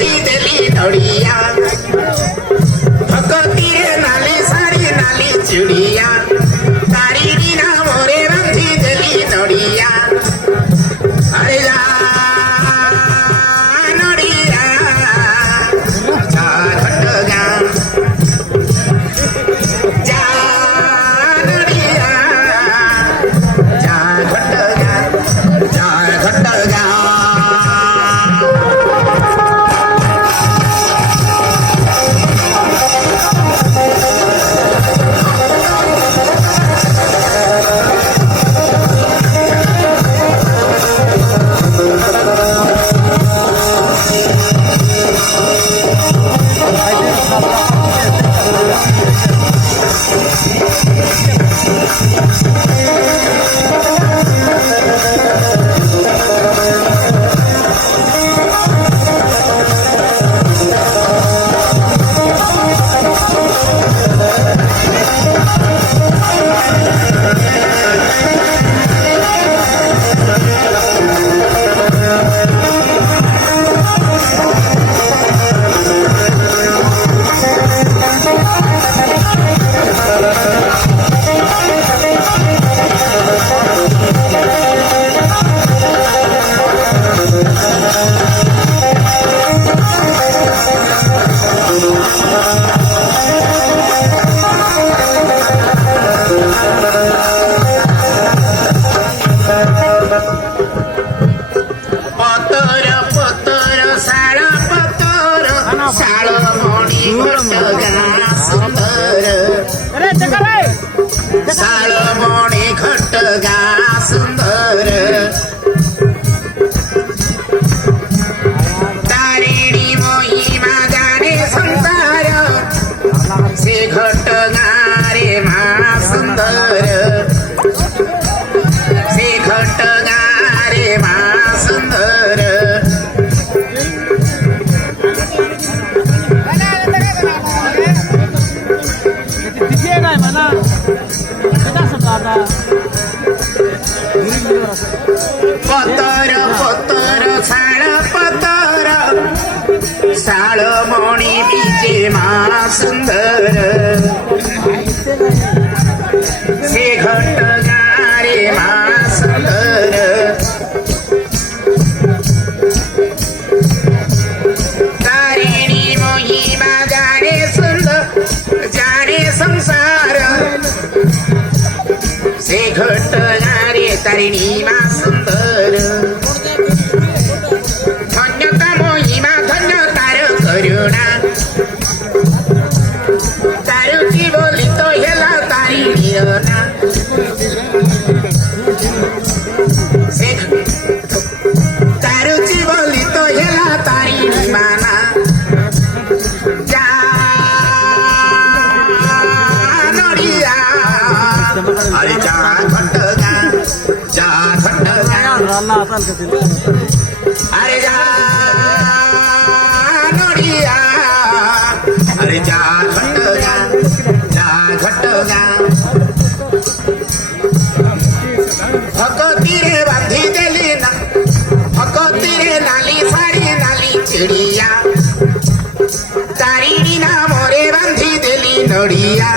बांधी देली नड़िया भगती रे नाली साड़ी नाली चुड़िया तारी बिना मोरे बांधी देली नड़िया अरे जा नड़िया जा घटगा जा नड़िया जा घटगा जा घटगा साळमणी घटगा सुंदर तारिणी मोहिमा जाने संसार से घटगा रे मा सुंदर से घटगा रे मा सुंदर पतर पतर साळ पतर साळमणी बीजे मा सुंदर से घटगा रे मा सुंदर तारिणी मोहिमा जाने सुंदर जाने संसार से घटगा रे तारिणी मा सुंदर धन्यता मोहिमा धन्य तार करुणा तारुची बोली तो हेला तारिणी ना से तारुची बोली तो हेला तारिणी माना जा नड़िया अरे जा घटगा जा घटगा अरे जा नड़िया अरे जा घटगा जा घटगा भगती रे बांधी देली ना भगती रे नाली साड़ी नाली चिड़िया तारी बिना मोरे बांधी देली नड़िया